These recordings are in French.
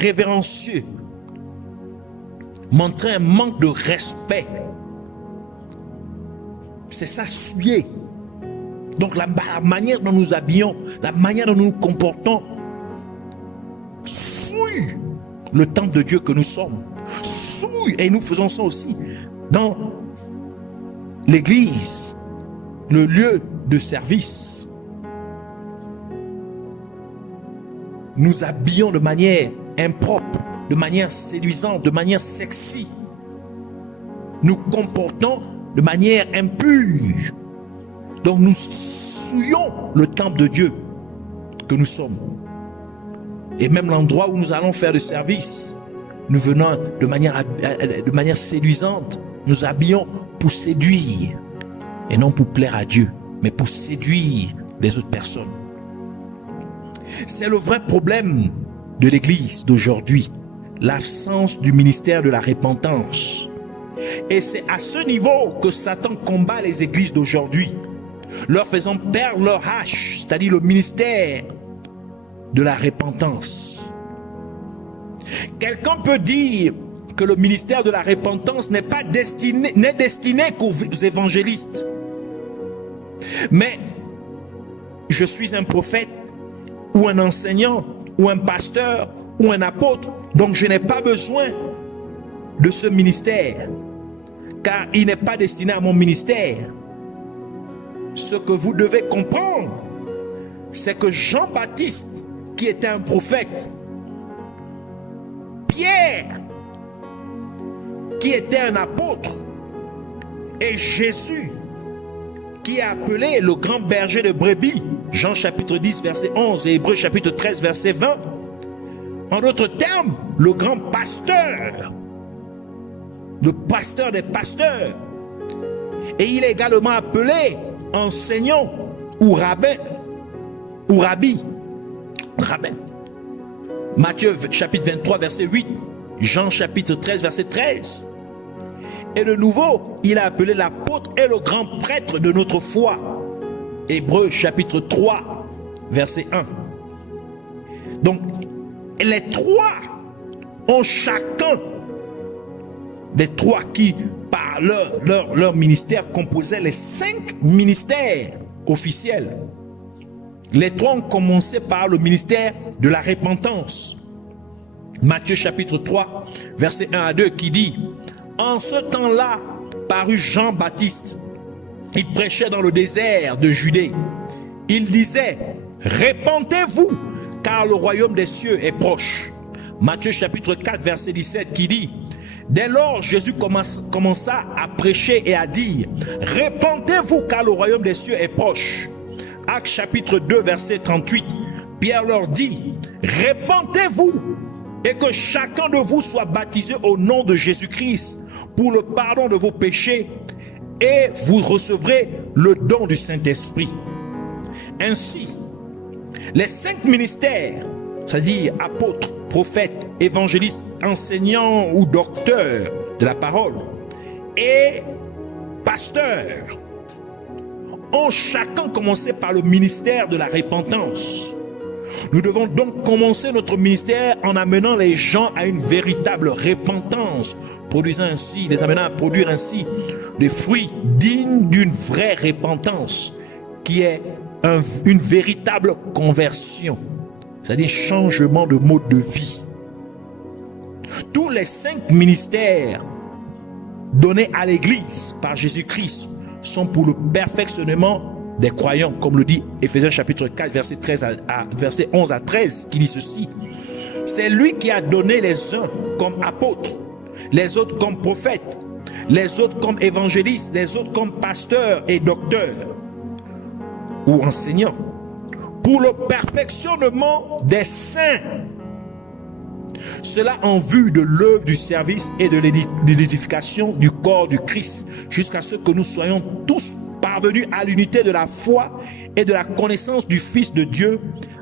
irrévérencieux, montrer un manque de respect. C'est ça, souiller. Donc la manière dont nous habillons, la manière dont nous nous comportons, souille le temple de Dieu que nous sommes. Souille, et nous faisons ça aussi dans l'église, le lieu de service. Nous habillons de manière impropre, de manière séduisante, de manière sexy. Nous comportons de manière impure. Donc nous souillons le temple de Dieu que nous sommes. Et même l'endroit où nous allons faire le service, nous venons de manière séduisante. Nous habillons pour séduire. Et non pour plaire à Dieu, mais pour séduire les autres personnes. C'est le vrai problème de l'église d'aujourd'hui. L'absence du ministère de la repentance. Et c'est à ce niveau que Satan combat les églises d'aujourd'hui, leur faisant perdre leur hache, c'est-à-dire le ministère de la repentance. Quelqu'un peut dire que le ministère de la repentance n'est destiné qu'aux évangélistes. Mais je suis un prophète ou un enseignant ou un pasteur ou un apôtre, donc je n'ai pas besoin de ce ministère, car il n'est pas destiné à mon ministère. Ce que vous devez comprendre, c'est que Jean-Baptiste, qui était un prophète, Pierre, qui était un apôtre, et Jésus, qui est appelé le grand berger de brebis, Jean chapitre 10 verset 11 et Hébreux chapitre 13 verset 20, en d'autres termes, le grand pasteur, le pasteur des pasteurs, et il est également appelé enseignant ou rabbin ou rabbi. Matthieu chapitre 23 verset 8, Jean chapitre 13 verset 13. Et de nouveau, il a appelé l'apôtre et le grand prêtre de notre foi. Hébreux chapitre 3 verset 1. Donc les trois ont chacun des trois qui par leur ministère composaient les 5 ministères officiels. Les trois ont commencé par le ministère de la repentance. Matthieu chapitre 3 verset 1 à 2 qui dit: en ce temps-là parut Jean-Baptiste. Il prêchait dans le désert de Judée. Il disait: répentez-vous, car le royaume des cieux est proche. Matthieu chapitre 4 verset 17 qui dit: dès lors Jésus commença à prêcher et à dire: répentez-vous, car le royaume des cieux est proche. Actes chapitre 2 verset 38, Pierre leur dit: répentez-vous et que chacun de vous soit baptisé au nom de Jésus-Christ pour le pardon de vos péchés, et vous recevrez le don du Saint-Esprit. Ainsi, les 5 ministères, c'est-à-dire apôtres, prophètes, évangélistes, enseignants ou docteurs de la parole et pasteurs, ont chacun commencé par le ministère de la repentance. Nous devons donc commencer notre ministère en amenant les gens à une véritable repentance, les amenant à produire ainsi des fruits dignes d'une vraie repentance, qui est une véritable conversion, c'est-à-dire changement de mode de vie. Tous les 5 ministères donnés à l'Église par Jésus-Christ sont pour le perfectionnement des croyants, comme le dit Éphésiens chapitre 4 verset 11 à 13, qui dit ceci: c'est lui qui a donné les uns comme apôtres, les autres comme prophètes, les autres comme évangélistes, les autres comme pasteurs et docteurs ou enseignants, pour le perfectionnement des saints, cela en vue de l'œuvre du service et de l'édification du corps du Christ, jusqu'à ce que nous soyons tous parvenus à l'unité de la foi et de la connaissance du Fils de Dieu,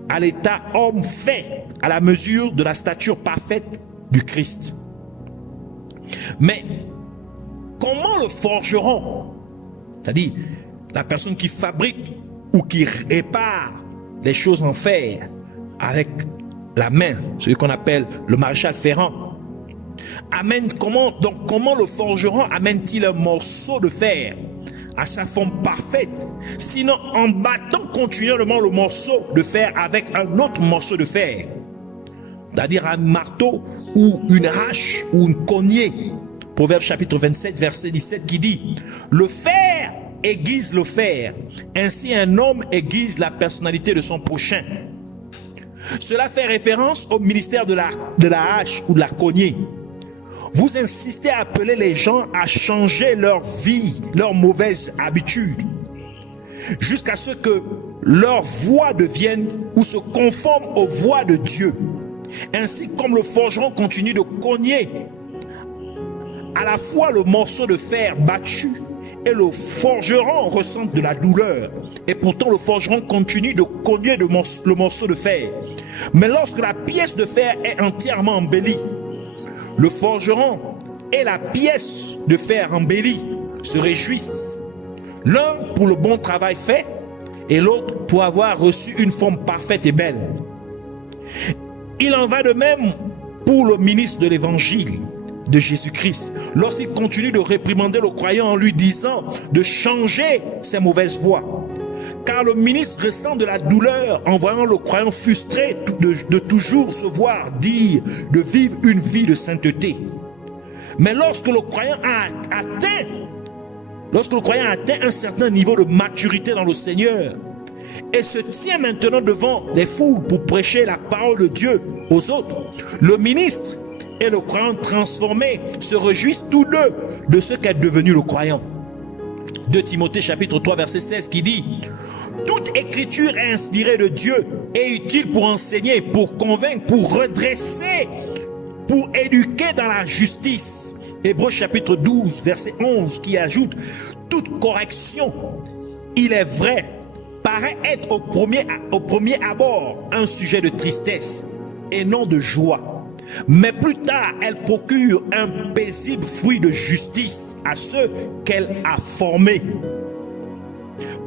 à l'état homme fait, à la mesure de la stature parfaite du Christ. Mais comment le forgeron, c'est-à-dire la personne qui fabrique ou qui répare les choses en fer avec la main, celui qu'on appelle le maréchal ferrant. Comment le forgeron amène-t-il un morceau de fer à sa forme parfaite, sinon en battant continuellement le morceau de fer avec un autre morceau de fer, c'est-à-dire un marteau ou une hache ou une cognée. Proverbe chapitre 27 verset 17 qui dit: le fer aiguise le fer, ainsi un homme aiguise la personnalité de son prochain. Cela fait référence au ministère de la hache ou de la cognée. Vous insistez à appeler les gens à changer leur vie, leurs mauvaises habitudes, jusqu'à ce que leur voix devienne ou se conforme aux voix de Dieu. Ainsi, comme le forgeron continue de cogner à la fois le morceau de fer battu et le forgeron ressent de la douleur. Et pourtant, le forgeron continue de cogner le morceau de fer. Mais lorsque la pièce de fer est entièrement embellie, le forgeron et la pièce de fer embellie se réjouissent. L'un pour le bon travail fait et l'autre pour avoir reçu une forme parfaite et belle. Il en va de même pour le ministre de l'évangile de Jésus-Christ, lorsqu'il continue de réprimander le croyant en lui disant de changer ses mauvaises voies. Car le ministre ressent de la douleur en voyant le croyant frustré de toujours se voir dire de vivre une vie de sainteté. Mais lorsque le croyant atteint un certain niveau de maturité dans le Seigneur et se tient maintenant devant les foules pour prêcher la parole de Dieu aux autres, le ministre et le croyant transformé se réjouissent tous deux de ce qu'est devenu le croyant. 2 Timothée chapitre 3 verset 16 qui dit: toute écriture est inspirée de Dieu et utile pour enseigner, pour convaincre, pour redresser, pour éduquer dans la justice. Hébreux chapitre 12 verset 11 qui ajoute: toute correction, il est vrai, paraît être au premier abord un sujet de tristesse et non de joie. Mais plus tard, elle procure un paisible fruit de justice à ceux qu'elle a formés.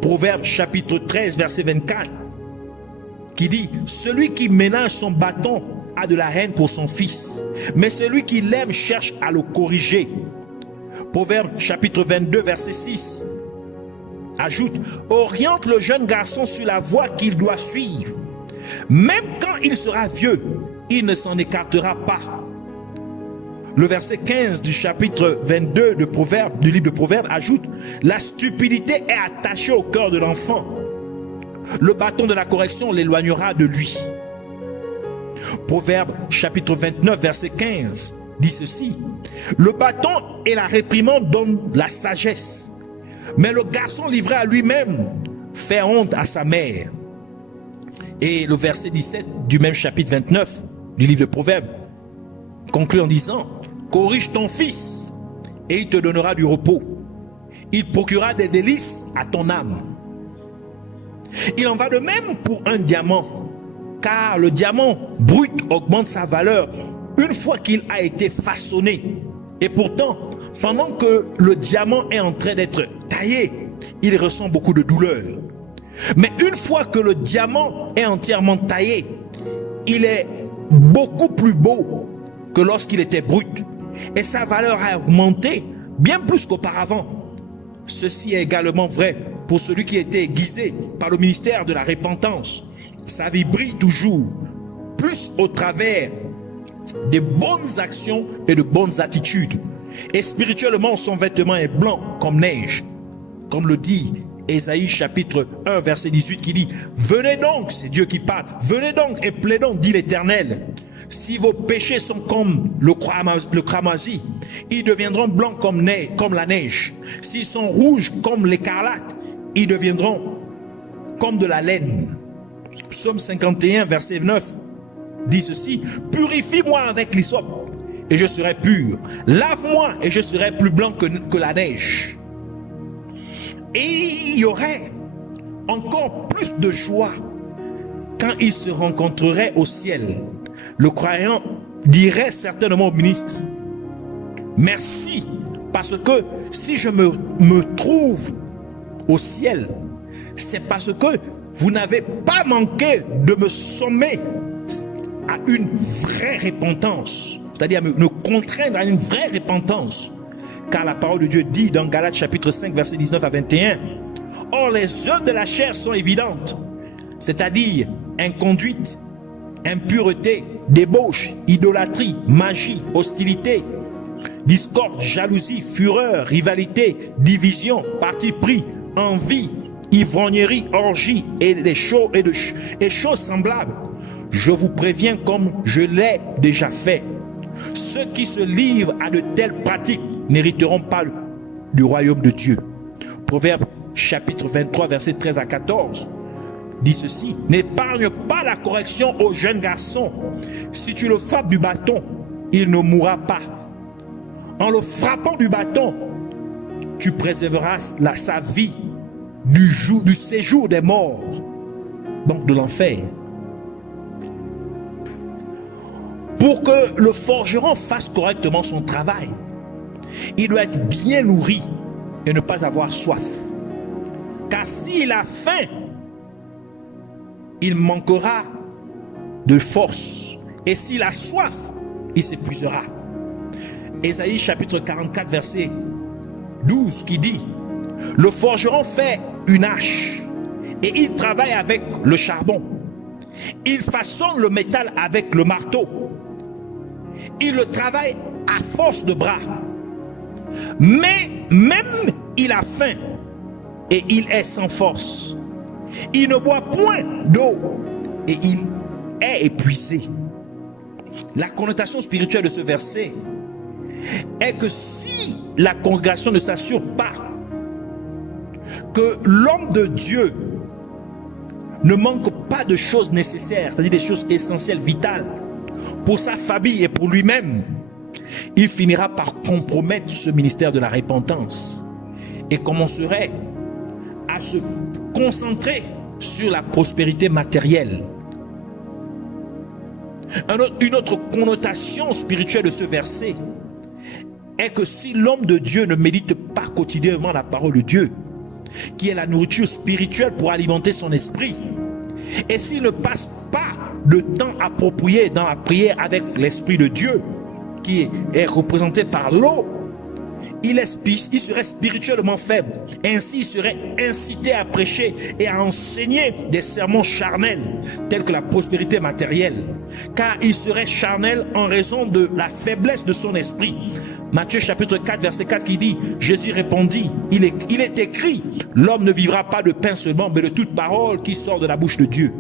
Proverbe chapitre 13 verset 24 qui dit: celui qui ménage son bâton a de la haine pour son fils, mais celui qui l'aime cherche à le corriger. Proverbe chapitre 22 verset 6 ajoute: oriente le jeune garçon sur la voie qu'il doit suivre, même quand il sera vieux, il ne s'en écartera pas. Le verset 15 du chapitre 22 du livre de Proverbes ajoute: la stupidité est attachée au cœur de l'enfant. Le bâton de la correction l'éloignera de lui. Proverbe chapitre 29 verset 15 dit ceci: le bâton et la réprimande donnent la sagesse, mais le garçon livré à lui-même fait honte à sa mère. Et le verset 17 du même chapitre 29 du livre de Proverbes conclut en disant: corrige ton fils et il te donnera du repos, il procurera des délices à ton âme. Il en va de même pour un diamant, car le diamant brut augmente sa valeur une fois qu'il a été façonné. Et pourtant, pendant que le diamant est en train d'être taillé, il ressent beaucoup de douleur. Mais une fois que le diamant est entièrement taillé, il est beaucoup plus beau que lorsqu'il était brut. Et sa valeur a augmenté bien plus qu'auparavant. Ceci est également vrai pour celui qui était aiguisé par le ministère de la repentance. Sa vie brille toujours plus au travers des bonnes actions et de bonnes attitudes. Et spirituellement, son vêtement est blanc comme neige. Comme le dit Ésaïe chapitre 1 verset 18 qui dit: venez donc, c'est Dieu qui parle, venez donc et plaidons, dit l'Éternel. Si vos péchés sont comme le cramoisi, ils deviendront blancs comme la neige. S'ils sont rouges comme l'écarlate, ils deviendront comme de la laine. Psaume 51 verset 9 dit ceci: purifie-moi avec l'hysope et je serai pur, lave-moi et je serai plus blanc que la neige. Et il y aurait encore plus de joie quand ils se rencontreraient au ciel. Le croyant dirait certainement au ministre: merci, parce que si je me trouve au ciel, c'est parce que vous n'avez pas manqué de me sommer à une vraie repentance, c'est-à-dire nous contraindre à une vraie repentance. Car la parole de Dieu dit dans Galates chapitre 5, verset 19 à 21, « Or les œuvres de la chair sont évidentes, c'est-à-dire inconduite, impureté, débauche, idolâtrie, magie, hostilité, discorde, jalousie, fureur, rivalité, division, parti pris, envie, ivrognerie, orgie et choses semblables. Je vous préviens comme je l'ai déjà fait. Ceux qui se livrent à de telles pratiques n'hériteront pas du royaume de Dieu. » Proverbe chapitre 23, verset 13 à 14 dit ceci: « N'épargne pas la correction aux jeunes garçons. Si tu le frappes du bâton, il ne mourra pas. En le frappant du bâton, tu préserveras sa vie du séjour des morts, donc de l'enfer. » Pour que le forgeron fasse correctement son travail, il doit être bien nourri et ne pas avoir soif. Car s'il a faim, il manquera de force. Et s'il a soif, il s'épuisera. Ésaïe chapitre 44, verset 12 qui dit: « Le forgeron fait une hache et il travaille avec le charbon. Il façonne le métal avec le marteau. Il le travaille à force de bras. Mais même il a faim et il est sans force. Il ne boit point d'eau et il est épuisé. » La connotation spirituelle de ce verset est que si la congrégation ne s'assure pas que l'homme de Dieu ne manque pas de choses nécessaires, c'est-à-dire des choses essentielles, vitales, pour sa famille et pour lui-même, il finira par compromettre ce ministère de la repentance et commencerait à se concentrer sur la prospérité matérielle. Une autre connotation spirituelle de ce verset est que si l'homme de Dieu ne médite pas quotidiennement la parole de Dieu, qui est la nourriture spirituelle pour alimenter son esprit, et s'il ne passe pas de temps approprié dans la prière avec l'Esprit de Dieu, qui est représenté par l'eau, il serait spirituellement faible. Ainsi, il serait incité à prêcher et à enseigner des sermons charnels, tels que la prospérité matérielle, car il serait charnel en raison de la faiblesse de son esprit. Matthieu chapitre 4, verset 4 qui dit: « Jésus répondit, il est écrit, l'homme ne vivra pas de pain seulement, mais de toute parole qui sort de la bouche de Dieu. »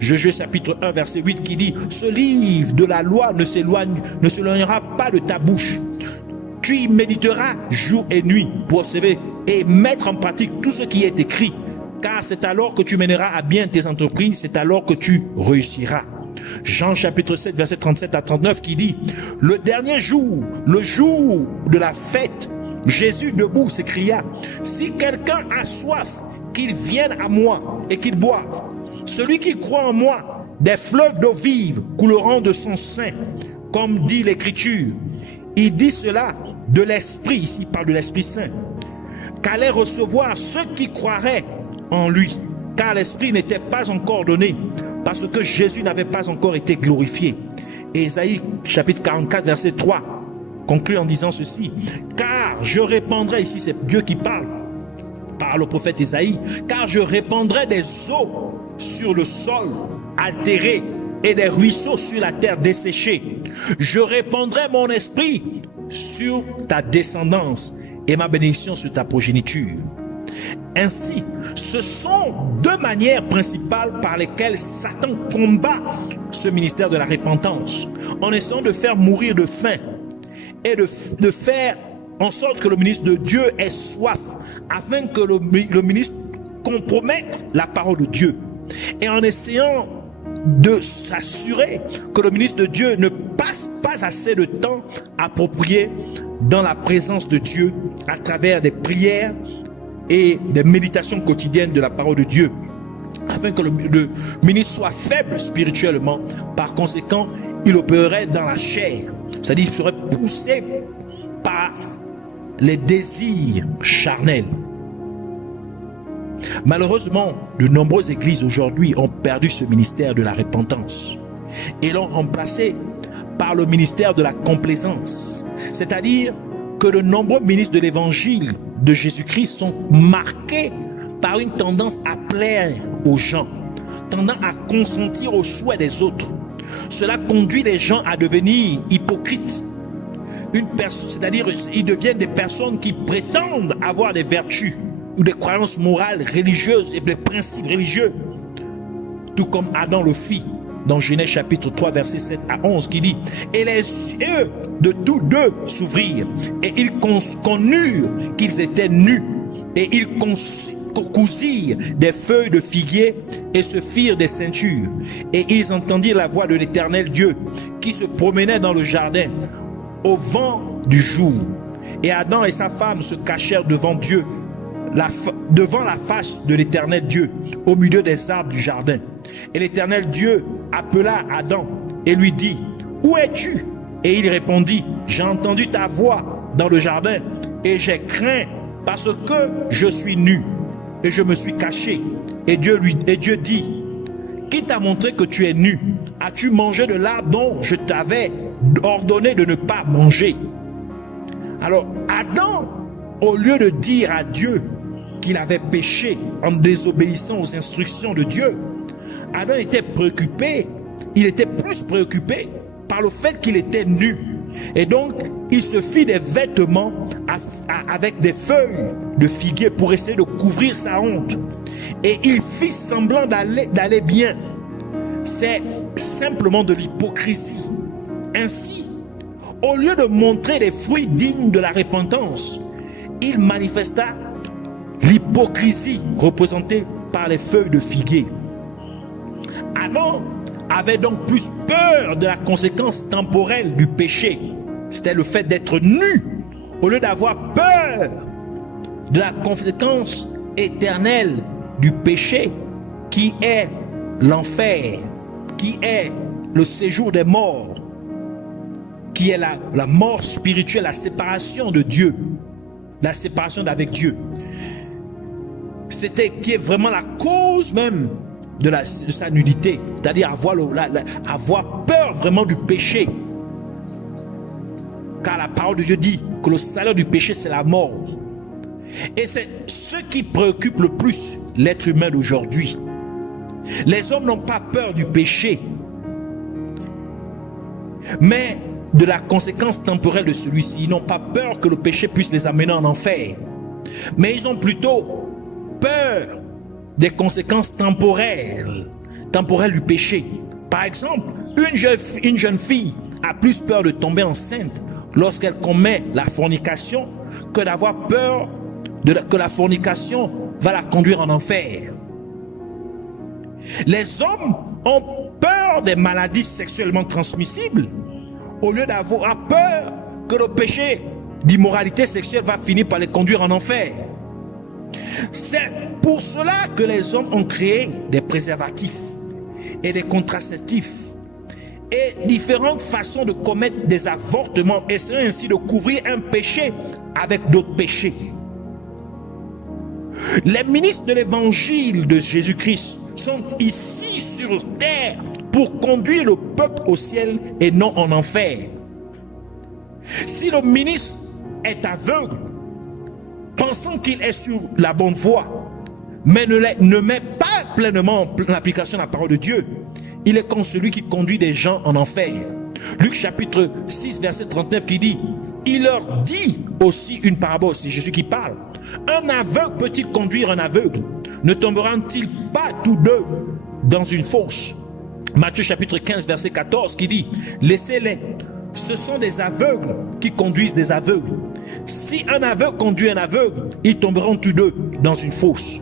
Josué chapitre 1, verset 8 qui dit: « Ce livre de la loi ne s'éloignera pas de ta bouche. Tu y méditeras jour et nuit pour observer et mettre en pratique tout ce qui est écrit, car c'est alors que tu mèneras à bien tes entreprises, c'est alors que tu réussiras. » Jean chapitre 7, verset 37 à 39 qui dit: « Le dernier jour, le jour de la fête, Jésus debout s'écria: « Si quelqu'un a soif, qu'il vienne à moi et qu'il boive. Celui qui croit en moi, des fleuves d'eau vive couleront de son sein, comme dit l'Écriture. » Il dit cela de l'Esprit, ici il parle de l'Esprit Saint, qu'allait recevoir ceux qui croiraient en lui, car l'Esprit n'était pas encore donné, parce que Jésus n'avait pas encore été glorifié. Et Ésaïe chapitre 44 verset 3 conclut en disant ceci: « Car je répandrai », ici c'est Dieu qui parle par le prophète Ésaïe, « car je répandrai des eaux sur le sol altéré et des ruisseaux sur la terre desséchée. Je répandrai mon esprit sur ta descendance et ma bénédiction sur ta progéniture. » Ainsi, ce sont deux manières principales par lesquelles Satan combat ce ministère de la repentance, en essayant de faire mourir de faim et de faire en sorte que le ministre de Dieu ait soif, afin que le ministre compromette la parole de Dieu, et en essayant de s'assurer que le ministre de Dieu ne passe pas assez de temps approprié dans la présence de Dieu à travers des prières et des méditations quotidiennes de la parole de Dieu, afin que le ministre soit faible spirituellement. Par conséquent, il opérerait dans la chair, c'est-à-dire il serait poussé par les désirs charnels. Malheureusement, de nombreuses églises aujourd'hui ont perdu ce ministère de la repentance. et l'ont remplacé par le ministère de la complaisance. C'est-à-dire que de nombreux ministres de l'évangile de Jésus-Christ sont marqués par une tendance à plaire aux gens, tendant à consentir aux souhaits des autres. Cela conduit les gens à devenir hypocrites. C'est-à-dire ils deviennent des personnes qui prétendent avoir des vertus ou des croyances morales, religieuses et des principes religieux, tout comme Adam le fit dans Genèse chapitre 3 verset 7 à 11 qui dit « Et les yeux de tous deux s'ouvrirent et ils connurent qu'ils étaient nus et ils cousirent des feuilles de figuier et se firent des ceintures. Et ils entendirent la voix de l'Éternel Dieu qui se promenait dans le jardin au vent du jour. Et Adam et sa femme se cachèrent devant Dieu, devant la face de l'Éternel Dieu, au milieu des arbres du jardin. Et l'Éternel Dieu appela Adam et lui dit « Où es-tu » Et il répondit « J'ai entendu ta voix dans le jardin et j'ai craint parce que je suis nu et je me suis caché. » Et Dieu dit « Qui t'a montré que tu es nu? As-tu mangé de l'arbre dont je t'avais ordonné de ne pas manger ?» Alors Adam, au lieu de dire à Dieu qu'il avait péché en désobéissant aux instructions de Dieu, Adam était préoccupé, il était plus préoccupé par le fait qu'il était nu. Et donc, il se fit des vêtements avec des feuilles de figuier pour essayer de couvrir sa honte. Et il fit semblant d'aller bien. C'est simplement de l'hypocrisie. Ainsi, au lieu de montrer des fruits dignes de la repentance, il manifesta l'hypocrisie représentée par les feuilles de figuier. Adam avait donc plus peur de la conséquence temporelle du péché. C'était le fait d'être nu, au lieu d'avoir peur de la conséquence éternelle du péché, qui est l'enfer, qui est le séjour des morts, qui est la mort spirituelle, la séparation de Dieu, la séparation d'avec Dieu. C'était qui est vraiment la cause même de sa nudité, c'est-à-dire avoir peur vraiment du péché. Car la parole de Dieu dit que le salaire du péché, c'est la mort. Et c'est ce qui préoccupe le plus l'être humain d'aujourd'hui. Les hommes n'ont pas peur du péché, mais de la conséquence temporelle de celui-ci. Ils n'ont pas peur que le péché puisse les amener en enfer, mais ils ont plutôt peur des conséquences temporelles du péché. Par exemple, une jeune fille a plus peur de tomber enceinte lorsqu'elle commet la fornication que d'avoir peur que la fornication va la conduire en enfer. Les hommes ont peur des maladies sexuellement transmissibles au lieu d'avoir peur que le péché d'immoralité sexuelle va finir par les conduire en enfer. C'est pour cela que les hommes ont créé des préservatifs et des contraceptifs et différentes façons de commettre des avortements, essayant ainsi de couvrir un péché avec d'autres péchés. Les ministres de l'évangile de Jésus-Christ sont ici sur terre pour conduire le peuple au ciel et non en enfer. Si le ministre est aveugle, pensant qu'il est sur la bonne voie, mais ne met pas pleinement en application la parole de Dieu, il est comme celui qui conduit des gens en enfer. Luc chapitre 6 verset 39 qui dit « Il leur dit aussi une parabole », c'est Jésus qui parle. « Un aveugle peut-il conduire un aveugle? Ne tomberont-ils pas tous deux dans une fosse ?» Matthieu chapitre 15 verset 14 qui dit « Laissez-les, ce sont des aveugles qui conduisent des aveugles. Si un aveugle conduit un aveugle, ils tomberont tous deux dans une fosse. »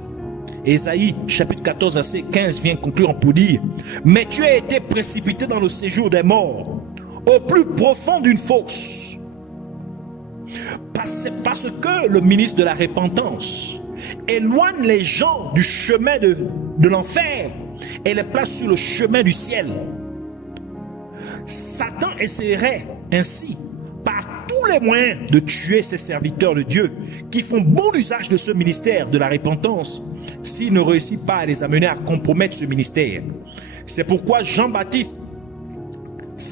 Ésaïe chapitre 14 verset 15 vient conclure pour dire « Mais tu as été précipité dans le séjour des morts, au plus profond d'une fosse. » Parce que le ministre de la repentance éloigne les gens du chemin de l'enfer et les place sur le chemin du ciel. Satan essaierait ainsi par tous les moyens de tuer ces serviteurs de Dieu qui font bon usage de ce ministère de la repentance s'il ne réussit pas à les amener à compromettre ce ministère. C'est pourquoi Jean-Baptiste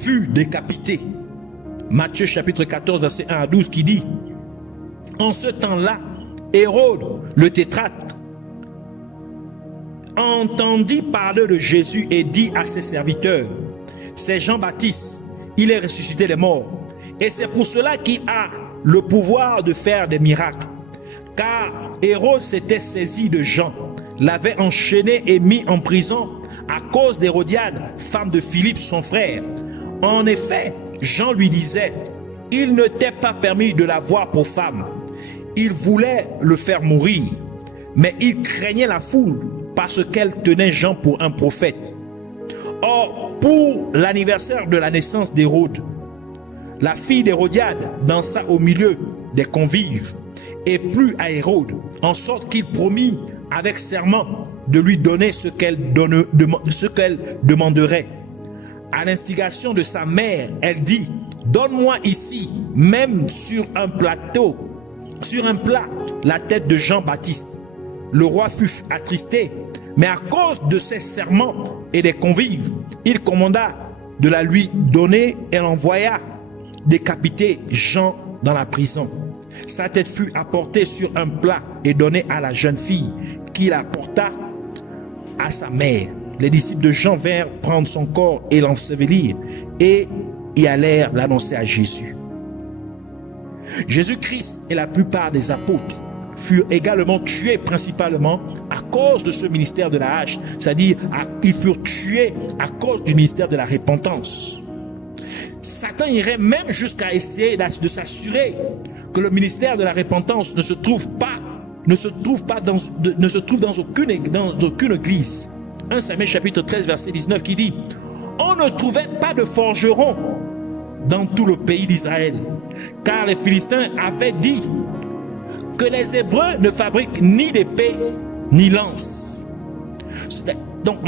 fut décapité. Matthieu chapitre 14, verset 1 à 12 qui dit: en ce temps-là, Hérode, le tétrarque, entendit parler de Jésus et dit à ses serviteurs: c'est Jean-Baptiste, il est ressuscité des morts, et c'est pour cela qu'il a le pouvoir de faire des miracles. Car Hérode s'était saisi de Jean, l'avait enchaîné et mis en prison à cause d'Hérodiade, femme de Philippe son frère. En effet, Jean lui disait: il ne t'est pas permis de la voir pour femme. Il voulait le faire mourir, mais il craignait la foule parce qu'elle tenait Jean pour un prophète. Or, pour l'anniversaire de la naissance d'Hérode, la fille d'Hérodiade dansa au milieu des convives et plut à Hérode, en sorte qu'il promit avec serment de lui donner ce qu'elle demanderait. À l'instigation de sa mère, elle dit: donne-moi ici, même sur un plat, la tête de Jean-Baptiste. Le roi fut attristé, mais à cause de ses serments et des convives, il commanda de la lui donner et l'envoya décapiter Jean dans la prison. Sa tête fut apportée sur un plat et donnée à la jeune fille, qui la porta à sa mère. Les disciples de Jean vinrent prendre son corps et l'ensevelir, et y allèrent l'annoncer à Jésus. Jésus-Christ et la plupart des apôtres furent également tués principalement à cause de ce ministère de la hache, c'est-à-dire ils furent tués à cause du ministère de la repentance. Satan irait même jusqu'à essayer de s'assurer que le ministère de la repentance ne se trouve dans aucune église. 1 Samuel chapitre 13 verset 19 qui dit: on ne trouvait pas de forgeron dans tout le pays d'Israël, car les Philistins avaient dit que les Hébreux ne fabriquent ni d'épée ni lance. Donc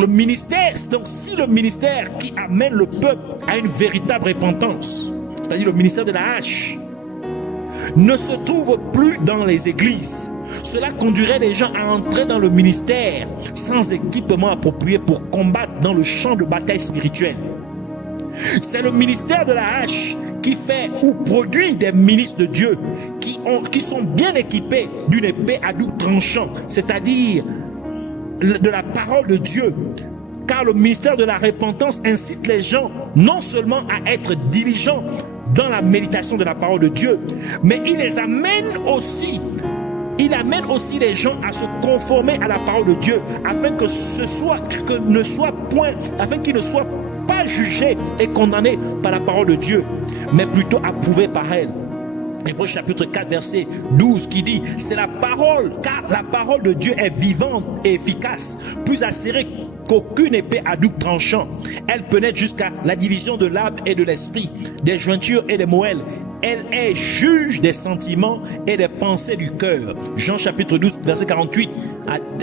si le ministère qui amène le peuple à une véritable repentance, c'est-à-dire le ministère de la hache, ne se trouve plus dans les églises, cela conduirait les gens à entrer dans le ministère sans équipement approprié pour combattre dans le champ de bataille spirituelle. C'est le ministère de la hache qui fait ou produit des ministres de Dieu qui sont bien équipés d'une épée à double tranchant, c'est-à-dire de la parole de Dieu. Car le ministère de la repentance incite les gens non seulement à être diligents dans la méditation de la parole de Dieu, mais il amène aussi les gens à se conformer à la parole de Dieu, afin qu'ils ne soient pas jugés et condamnés par la parole de Dieu, mais plutôt approuvés par elle. Hébreux chapitre 4 verset 12 qui dit: c'est la parole, car la parole de Dieu est vivante et efficace, plus acérée qu'aucune épée à double tranchant. Elle pénètre jusqu'à la division de l'âme et de l'esprit, des jointures et des moelles. Elle est juge des sentiments et des pensées du cœur. Jean chapitre 12 verset 48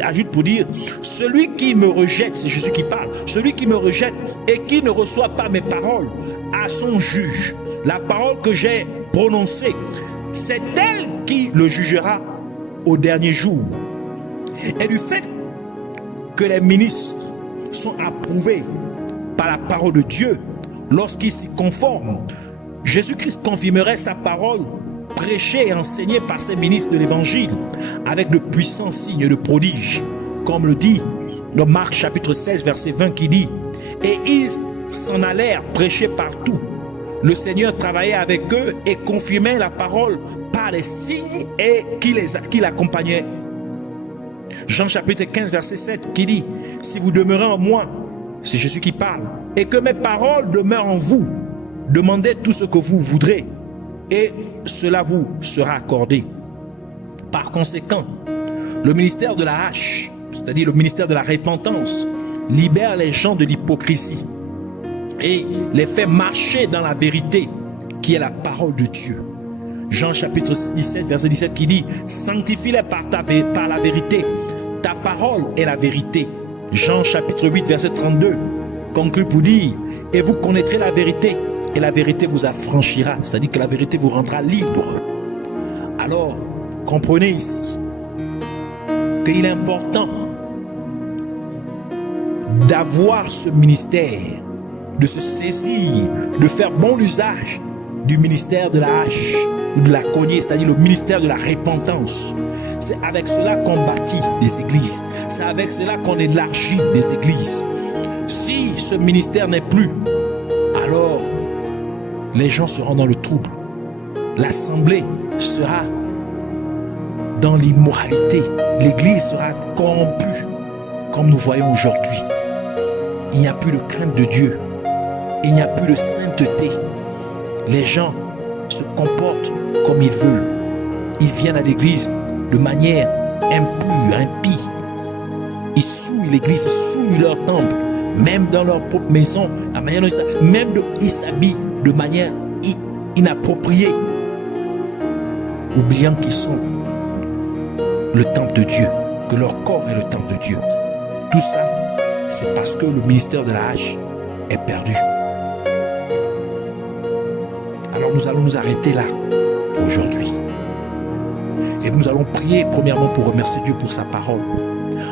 ajoute pour dire: celui qui me rejette, c'est Jésus qui parle, celui qui me rejette et qui ne reçoit pas mes paroles a son juge. La parole que j'ai prononcée, c'est elle qui le jugera au dernier jour. Et du fait que les ministres sont approuvés par la parole de Dieu, lorsqu'ils s'y conforment, Jésus-Christ confirmerait sa parole prêchée et enseignée par ses ministres de l'évangile avec de puissants signes de prodiges, comme le dit dans Marc chapitre 16 verset 20 qui dit: et ils s'en allèrent prêcher partout. Le Seigneur travaillait avec eux et confirmait la parole par les signes et qui l'accompagnaient. Jean chapitre 15 verset 7 qui dit: si vous demeurez en moi, c'est Jésus qui parle, et que mes paroles demeurent en vous, demandez tout ce que vous voudrez et cela vous sera accordé. Par conséquent, le ministère de la hache, c'est-à-dire le ministère de la repentance, libère les gens de l'hypocrisie et les fait marcher dans la vérité qui est la parole de Dieu. Jean chapitre 17 verset 17 qui dit: sanctifie-les par la vérité, ta parole est la vérité. Jean chapitre 8 verset 32 conclut pour dire: et vous connaîtrez la vérité et la vérité vous affranchira, c'est-à-dire que la vérité vous rendra libre. Alors, comprenez ici qu'il est important d'avoir ce ministère de se saisir, de faire bon usage du ministère de la hache ou de la cognée, c'est-à-dire le ministère de la repentance. C'est avec cela qu'on bâtit des églises. C'est avec cela qu'on élargit des églises. Si ce ministère n'est plus, alors les gens seront dans le trouble. L'assemblée sera dans l'immoralité. L'église sera corrompue, comme nous voyons aujourd'hui. Il n'y a plus de crainte de Dieu. Il n'y a plus de sainteté. Les gens se comportent comme ils veulent. Ils viennent à l'église de manière impure, impie. Ils souillent l'église, ils souillent leur temple, même dans leur propre maison, la manière dont ils s'habillent de manière inappropriée, oubliant qu'ils sont le temple de Dieu, que leur corps est le temple de Dieu. Tout ça, c'est parce que le ministère de la hache est perdu. Alors nous allons nous arrêter là aujourd'hui. Et nous allons prier premièrement pour remercier Dieu pour sa parole.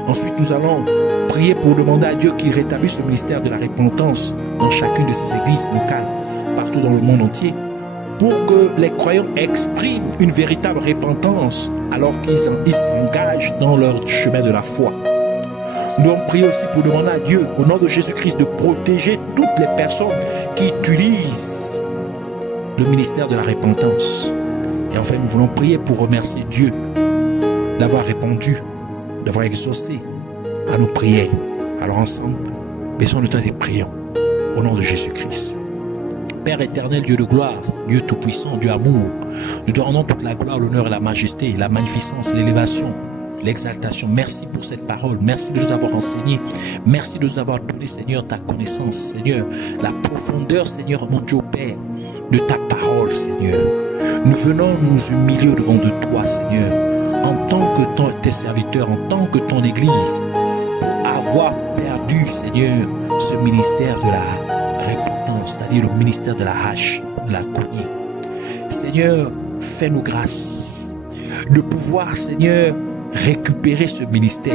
Ensuite, nous allons prier pour demander à Dieu qu'il rétablisse le ministère de la repentance dans chacune de ces églises locales, partout dans le monde entier, pour que les croyants expriment une véritable repentance alors qu'ils s'engagent dans leur chemin de la foi. Nous allons prier aussi pour demander à Dieu, au nom de Jésus-Christ, de protéger toutes les personnes qui utilisent le ministère de la repentance. Et enfin, nous voulons prier pour remercier Dieu d'avoir répondu, d'avoir exaucé à nos prières. Alors ensemble, baissons le temps et prions au nom de Jésus-Christ. Père éternel, Dieu de gloire, Dieu tout-puissant, Dieu amour, nous te rendons toute la gloire, l'honneur et la majesté, la magnificence, l'élévation, l'exaltation. Merci pour cette parole. Merci de nous avoir enseigné. Merci de nous avoir donné, Seigneur, ta connaissance, Seigneur, la profondeur, Seigneur, mon Dieu Père, de ta parole, Seigneur. Nous venons nous humilier devant de toi, Seigneur, en tant que tes serviteurs, en tant que ton Église, avoir perdu, Seigneur, ce ministère de la repentance, c'est-à-dire le ministère de la hache, de la cognée. Seigneur, fais-nous grâce de pouvoir, Seigneur, récupérer ce ministère,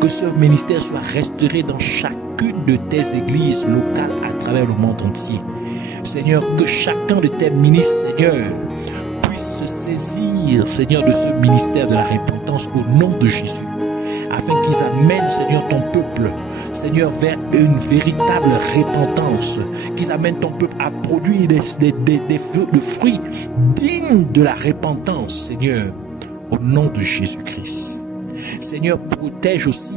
que ce ministère soit restauré dans chacune de tes églises locales à travers le monde entier. Seigneur, que chacun de tes ministres, Seigneur, puisse se saisir, Seigneur, de ce ministère de la repentance au nom de Jésus, afin qu'ils amènent, Seigneur, ton peuple, Seigneur, vers une véritable repentance, qu'ils amènent ton peuple à produire des fruits dignes de la repentance, Seigneur, au nom de Jésus-Christ. Seigneur, protège aussi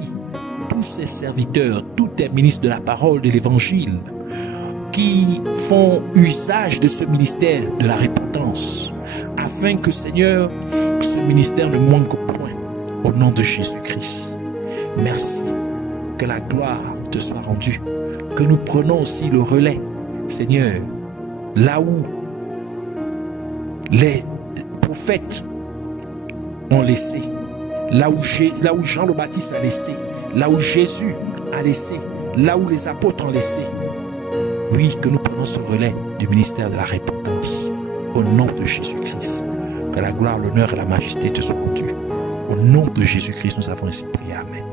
tous ces serviteurs, tous tes ministres de la parole, de l'évangile, qui font usage de ce ministère de la repentance, afin que, Seigneur, ce ministère ne manque point, au nom de Jésus-Christ. Merci, que la gloire te soit rendue, que nous prenons aussi le relais, Seigneur, là où les prophètes ont laissé, là où Jean le Baptiste a laissé, là où Jésus a laissé, là où les apôtres ont laissé. Oui, que nous prenons ce relais du ministère de la repentance au nom de Jésus-Christ. Que la gloire, l'honneur et la majesté te soient rendues. Au nom de Jésus-Christ, nous avons ainsi prié. Amen.